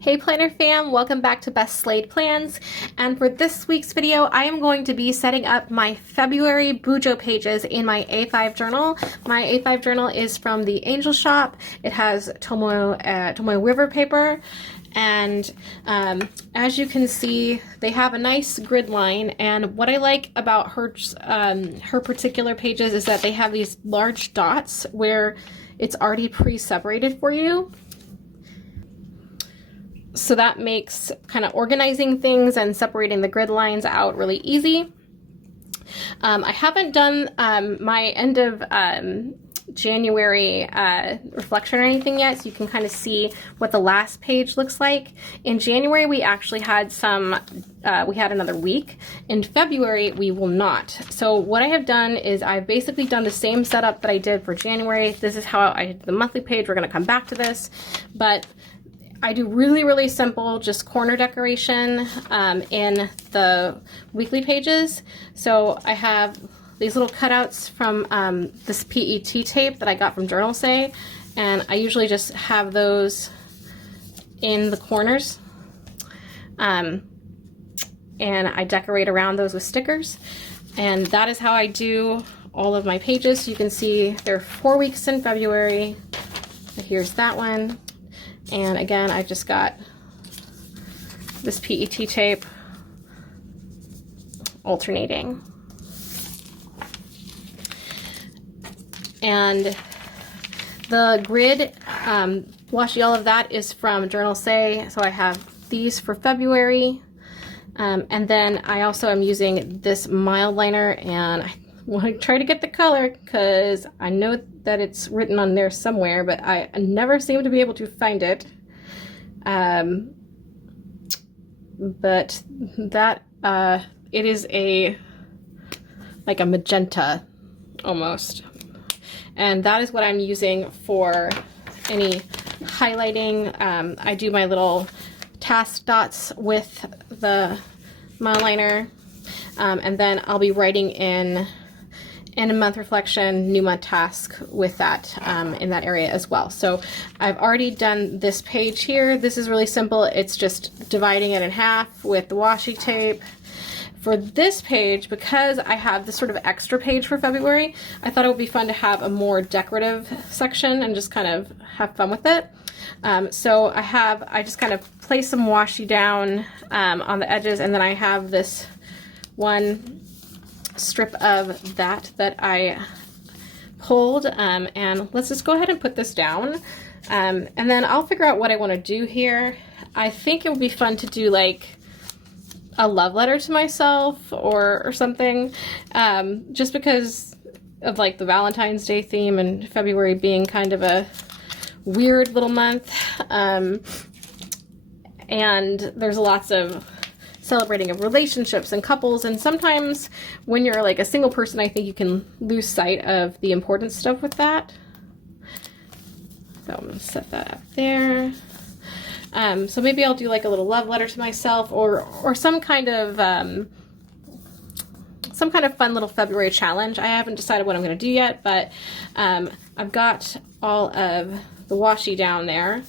Hey Planner fam, welcome back to Best Slayed Plans, and for this week's video I am going to be setting up my February Bujo pages in my A5 journal. My A5 journal is from the Angel Shoppe. It has Tomoe River paper, and as you can see they have a nice grid line, and what I like about her particular pages is that they have these large dots where it's already pre-separated for you. So that makes kind of organizing things and separating the grid lines out really easy. I haven't done my end of January reflection or anything yet, so you can kind of see what the last page looks like. In January we actually had we had another week. In February we will not. So what I have done is I've basically done the same setup that I did for January. This is how I did the monthly page. We're going to come back to this, but I do really simple, just corner decoration in the weekly pages. So I have these little cutouts from this PET tape that I got from JournalSay, and I usually just have those in the corners, and I decorate around those with stickers, and that is how I do all of my pages. So you can see there are 4 weeks in February. Here's that one. And again, I've just got this PET tape alternating. And the grid, washi, all of that is from JournalSay. So I have these for February. And then I also am using this mild liner, and I want to try to get the color because I know that it's written on there somewhere, but I never seem to be able to find it. But that it is like a magenta almost, and that is what I'm using for any highlighting. I do my little TAS dots with the mild liner, and then I'll be writing in end of month reflection, new month task with that in that area as well. So I've already done this page here. This is really simple. It's just dividing it in half with the washi tape. For this page, because I have this sort of extra page for February, I thought it would be fun to have a more decorative section and just kind of have fun with it. So I just kind of place some washi down on the edges, and then I have this one strip of that I pulled, and let's just go ahead and put this down, and then I'll figure out what I want to do here. I think it would be fun to do like a love letter to myself or something, just because of like the Valentine's Day theme and February being kind of a weird little month, and there's lots of celebrating of relationships and couples, and sometimes when you're like a single person, I think you can lose sight of the important stuff with that. So I'm gonna set that up there. So maybe I'll do like a little love letter to myself, or some kind of fun little February challenge. I haven't decided what I'm gonna do yet, but I've got all of the washi down there.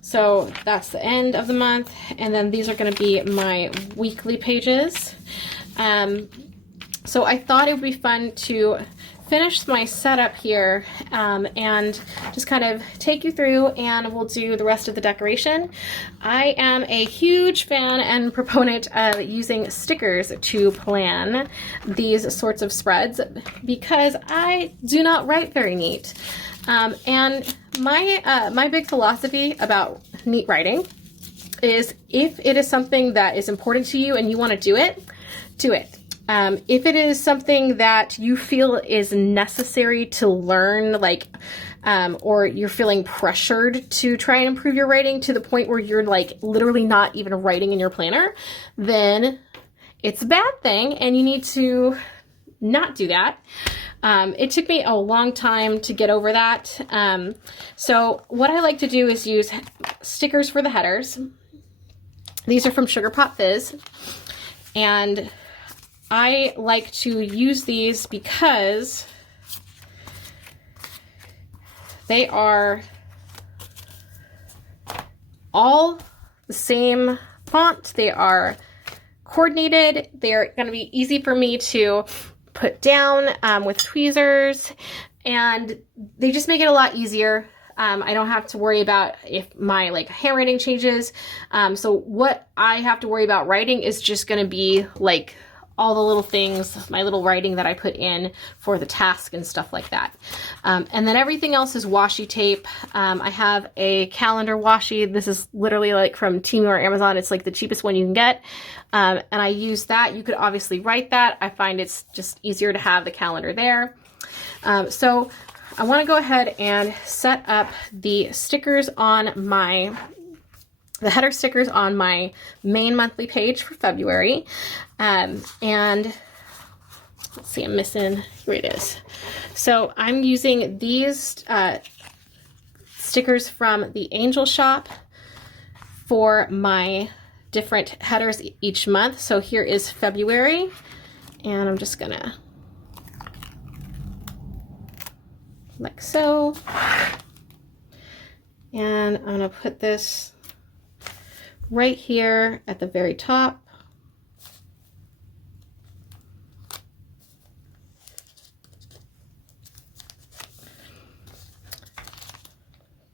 So that's the end of the month, and then these are going to be my weekly pages. So I thought it would be fun to finish my setup here and just kind of take you through, and we'll do the rest of the decoration. I am a huge fan and proponent of using stickers to plan these sorts of spreads because I do not write very neat. And my big philosophy about neat writing is if it is something that is important to you and you want to do it, do it. If it is something that you feel is necessary to learn, like, or you're feeling pressured to try and improve your writing to the point where you're like literally not even writing in your planner, then it's a bad thing and you need to not do that. It took me a long time to get over that. So what I like to do is use stickers for the headers. These are from Sugar Pop Fizz, and I like to use these because they are all the same font. They are coordinated. They're going to be easy for me to put down with tweezers, and they just make it a lot easier. I don't have to worry about if my like handwriting changes. So what I have to worry about writing is just going to be like all the little things, my little writing that I put in for the task and stuff like that. And then everything else is washi tape. I have a calendar washi. This is literally like from Temu or Amazon. It's like the cheapest one you can get. And I use that. You could obviously write that. I find it's just easier to have the calendar there. So I want to go ahead and set up the stickers on the header stickers on my main monthly page for February. And let's see, I'm missing, here it is. So I'm using these stickers from the Angel Shoppe for my different headers each month. So here is February, and I'm just gonna, like so. And I'm gonna put this right here at the very top.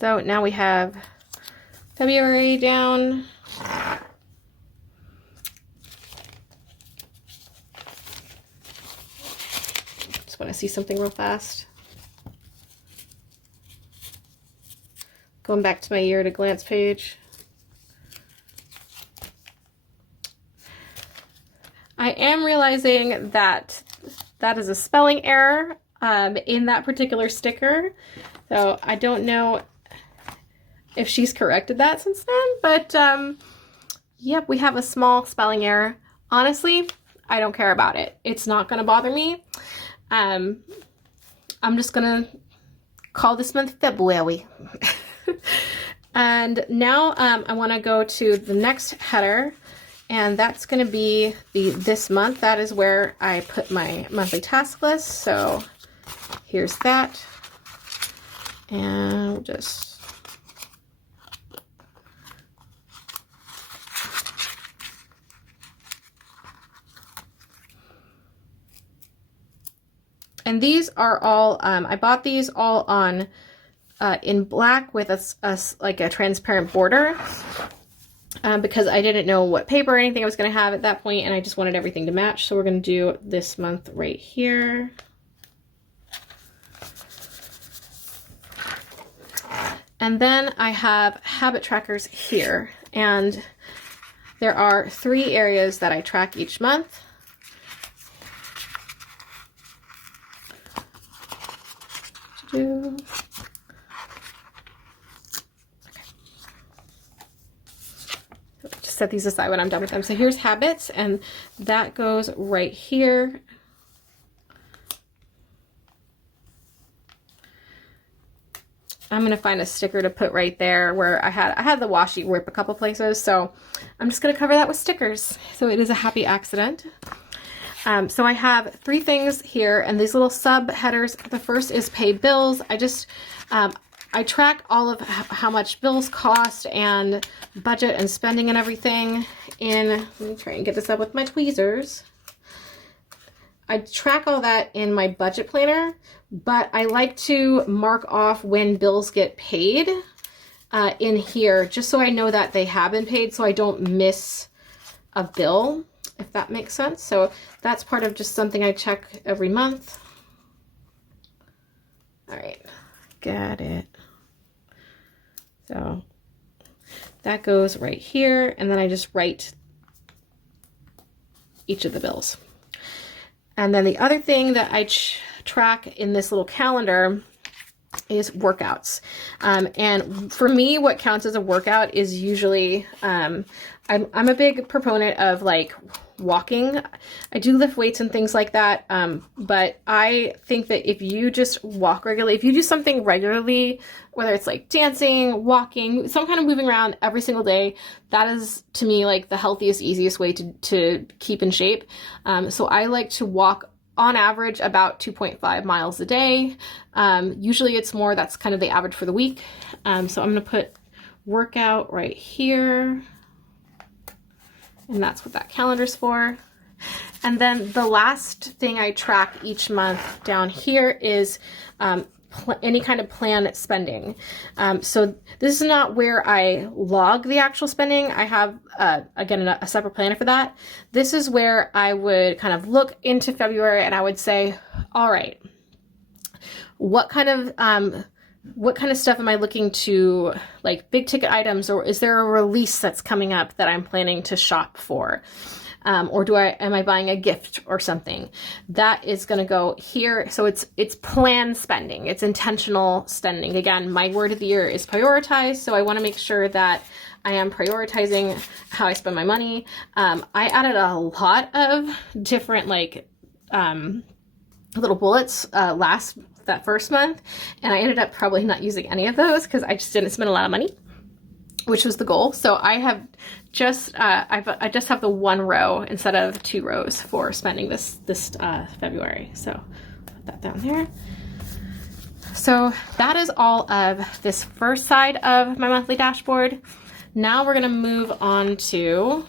So now we have February down. Just want to see something real fast. Going back to my year at a glance page. I am realizing that that is a spelling error in that particular sticker. So I don't know if she's corrected that since then, but yep, we have a small spelling error. Honestly, I don't care about it. It's not gonna bother me. I'm just gonna call this month February. And now I wanna go to the next header, and that's gonna be this month. That is where I put my monthly task list. So here's that. And we'll just and these are all, I bought these all on in black with like a transparent border because I didn't know what paper or anything I was going to have at that point, and I just wanted everything to match. So we're going to do this month right here. And then I have habit trackers here, and there are 3 areas that I track each month. Okay. Just set these aside when I'm done with them. So here's habits, and that goes right here. I'm gonna find a sticker to put right there where I had the washi rip a couple places, so I'm just gonna cover that with stickers. So it is a happy accident. So I have 3 things here, and these little sub headers. The first is pay bills. I track all of how much bills cost and budget and spending and everything in, let me try and get this up with my tweezers. I track all that in my budget planner, but I like to mark off when bills get paid in here, just so I know that they have been paid, so I don't miss a bill, if that makes sense. So that's part of just something I check every month. All right, got it. So that goes right here, and then I just write each of the bills. And then the other thing that I track in this little calendar is workouts. And for me, what counts as a workout is usually, I'm a big proponent of like walking. I do lift weights and things like that. But I think that if you just walk regularly, if you do something regularly, whether it's like dancing, walking, some kind of moving around every single day, that is to me like the healthiest, easiest way to keep in shape. So I like to walk on average about 2.5 miles a day. Usually it's more, that's kind of the average for the week. So I'm gonna put workout right here. and that's what that calendar's for. And then the last thing I track each month down here is any kind of planned spending. So this is not where I log the actual spending. I have, again, a separate planner for that. This is where I would kind of look into February and I would say, all right, what kind of stuff am I looking to, like big ticket items, or is there a release that's coming up that I'm planning to shop for? Or am I buying a gift or something? That is going to go here. So it's planned spending. It's intentional spending. Again, my word of the year is prioritize. So I want to make sure that I am prioritizing how I spend my money. I added a lot of different like little bullets that first month, and I ended up probably not using any of those because I just didn't spend a lot of money, which was the goal. So I have just I just have the one row instead of 2 rows for spending this February. So put that down there. So that is all of this first side of my monthly dashboard. Now we're gonna move on to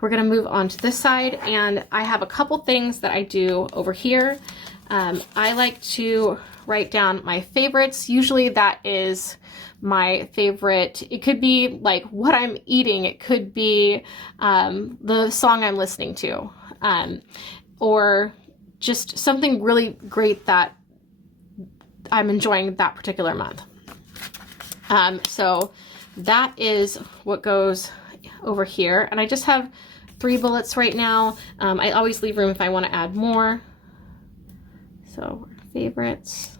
we're gonna move on to this side, and I have a couple things that I do over here. I like to write down my favorites. Usually that is my favorite. It could be like what I'm eating. It could be the song I'm listening to, or just something really great that I'm enjoying that particular month. So that is what goes over here. And I just have 3 bullets right now. I always leave room if I want to add more. So favorites.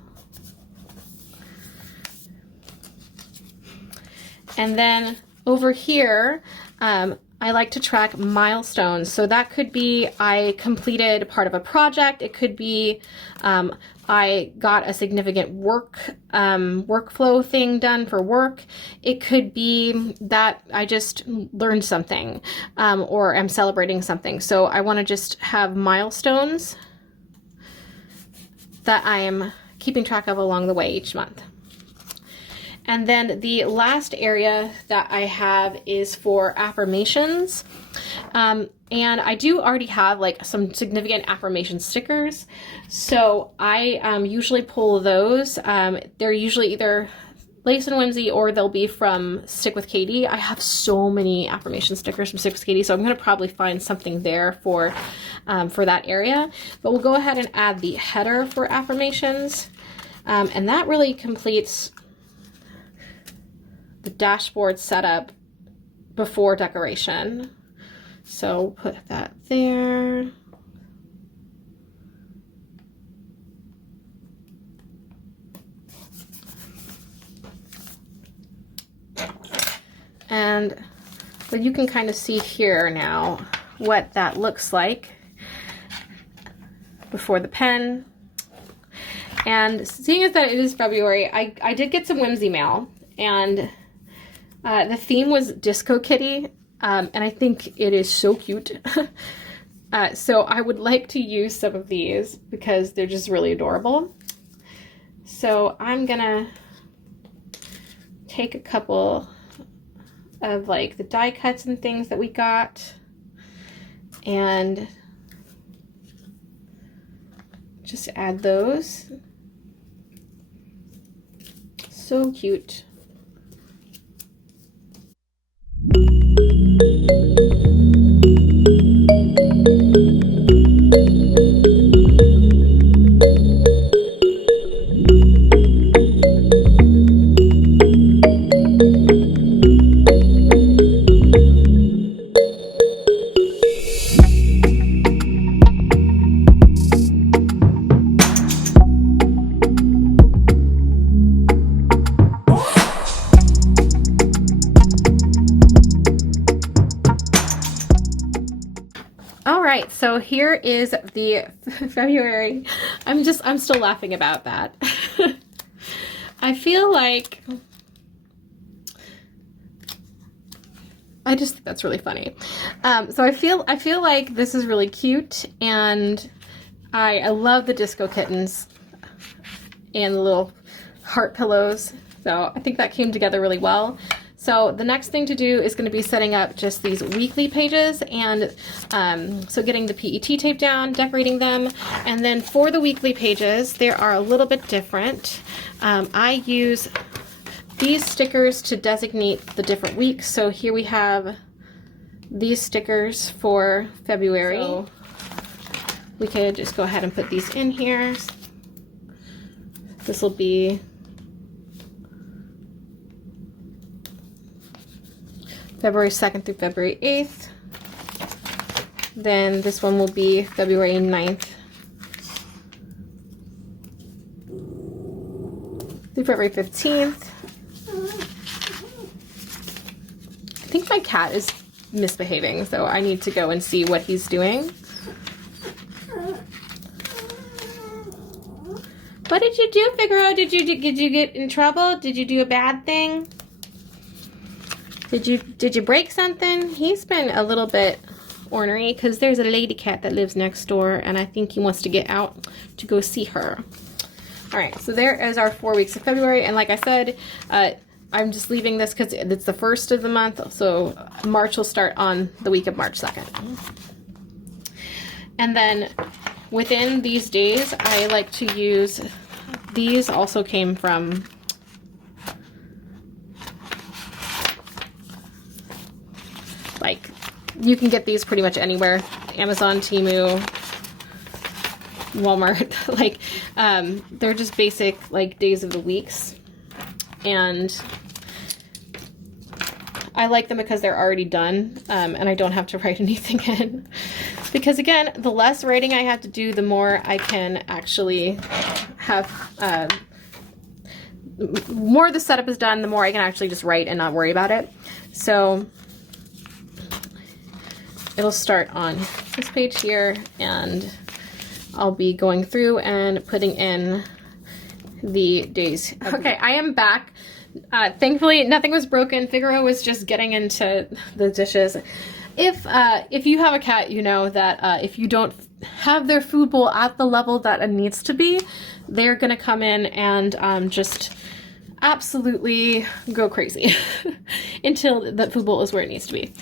And then over here, I like to track milestones. So that could be I completed part of a project. It could be I got a significant workflow thing done for work. It could be that I just learned something, or I'm celebrating something. So I want to just have milestones that I'm keeping track of along the way each month. And then the last area that I have is for affirmations. And I do already have like some significant affirmation stickers. So I usually pull those. They're usually either Lace and Whimsy, or they'll be from Stick with Katie. I have so many affirmation stickers from Stick with Katie, so I'm gonna probably find something there for that area. But we'll go ahead and add the header for affirmations. And that really completes the dashboard setup before decoration. So put that there. And so you can kind of see here now what that looks like before the pen. And seeing as that it is February, I did get some Whimsy mail, and the theme was Disco Kitty, and I think it is so cute. So I would like to use some of these because they're just really adorable. So I'm gonna take a couple of like the die cuts and things that we got and just add those. So cute. So here is the February. I'm still laughing about that. I feel like, I just think that's really funny. So I feel like this is really cute, and I love the disco kittens and the little heart pillows. So I think that came together really well. So the next thing to do is going to be setting up just these weekly pages, and so getting the PET tape down, decorating them, and then for the weekly pages, they are a little bit different. I use these stickers to designate the different weeks. So here we have these stickers for February. So we could just go ahead and put these in here. This will be February 2nd through February 8th. Then this one will be February 9th through February 15th. I think my cat is misbehaving, so I need to go and see what he's doing. What did you do, Figaro? Did you get in trouble? Did you do a bad thing? Did you break something? He's been a little bit ornery because there's a lady cat that lives next door, and I think he wants to get out to go see her. All right, so there is our 4 weeks of February, and like I said, I'm just leaving this because it's the first of the month, so March will start on the week of March 2nd. And then within these days, I like to use, these also came from like, you can get these pretty much anywhere. Amazon, Temu, Walmart. Like, they're just basic, like, days of the weeks. And I like them because they're already done, and I don't have to write anything in. Because, again, the less writing I have to do, the more I can actually have, more the setup is done, the more I can actually just write and not worry about it. So it'll start on this page here, and I'll be going through and putting in the days. Okay, I am back. Thankfully, nothing was broken. Figaro was just getting into the dishes. If you have a cat, you know that if you don't have their food bowl at the level that it needs to be, they're gonna come in and just absolutely go crazy until the food bowl is where it needs to be.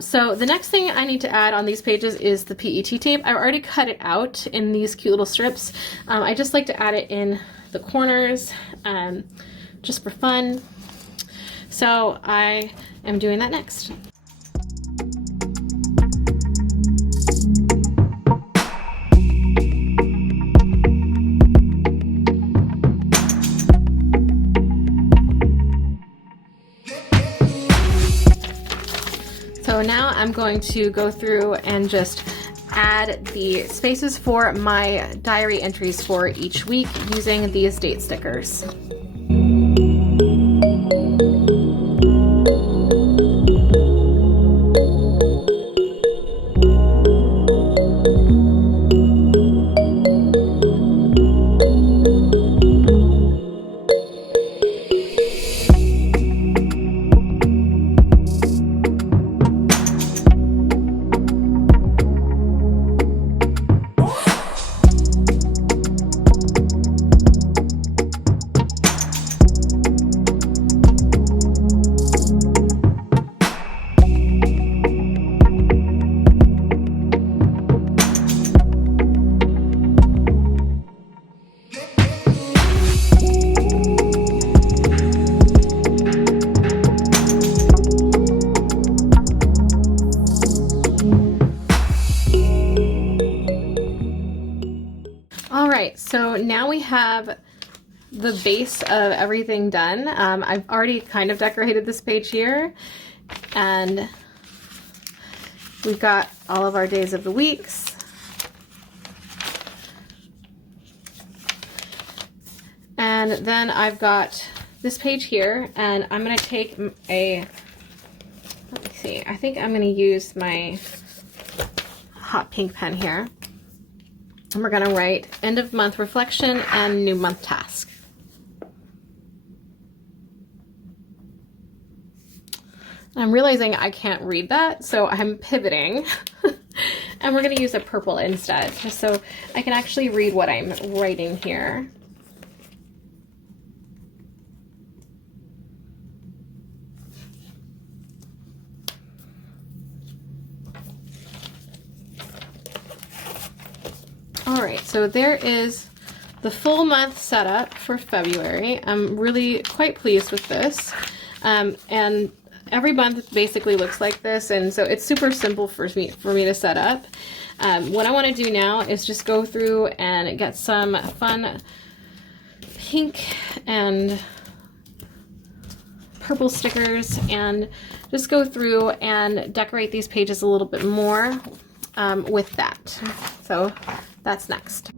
So the next thing I need to add on these pages is the PET tape. I've already cut it out in these cute little strips. I just like to add it in the corners just for fun. So I am doing that next. So now I'm going to go through and just add the spaces for my diary entries for each week using these date stickers. So now we have the base of everything done. I've already kind of decorated this page here, and we've got all of our days of the weeks. And then I've got this page here, and I'm going to take a, let me see, I think I'm going to use my hot pink pen here. And we're going to write end of month reflection and new month task. I'm realizing I can't read that, so I'm pivoting. And we're going to use a purple instead, just so I can actually read what I'm writing here. All right, so there is the full month setup for February. I'm really quite pleased with this. And every month basically looks like this, and so it's super simple for me to set up. What I want to do now is just go through and get some fun pink and purple stickers and just go through and decorate these pages a little bit more with that. So that's next.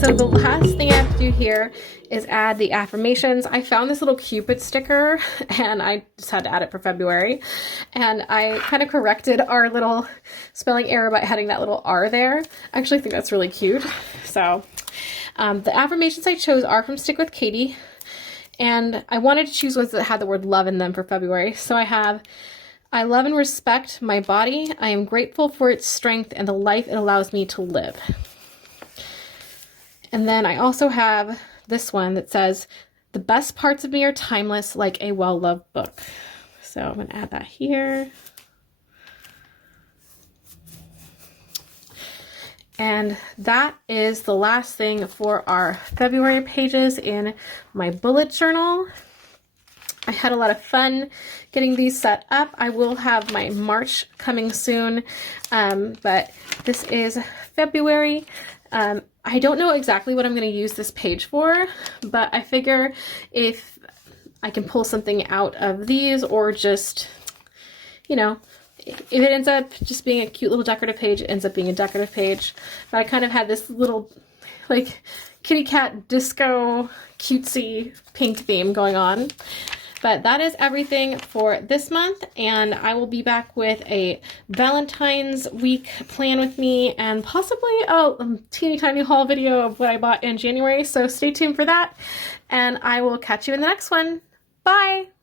So the last thing I have to do here is add the affirmations. I found this little Cupid sticker and I just had to add it for February. And I kind of corrected our little spelling error by adding that little R there. I actually think that's really cute. So the affirmations I chose are from Stick with Katie. And I wanted to choose ones that had the word love in them for February. So I have, I love and respect my body. I am grateful for its strength and the life it allows me to live. And then I also have this one that says, the best parts of me are timeless, like a well-loved book. So I'm going to add that here. And that is the last thing for our February pages in my bullet journal. I had a lot of fun getting these set up. I will have my March coming soon, but this is February. I don't know exactly what I'm going to use this page for, but I figure if I can pull something out of these or just, you know, if it ends up just being a cute little decorative page, it ends up being a decorative page. But I kind of had this little, like, kitty cat disco cutesy pink theme going on. But that is everything for this month, and I will be back with a Valentine's week plan with me and possibly a teeny tiny haul video of what I bought in January. So stay tuned for that, and I will catch you in the next one. Bye!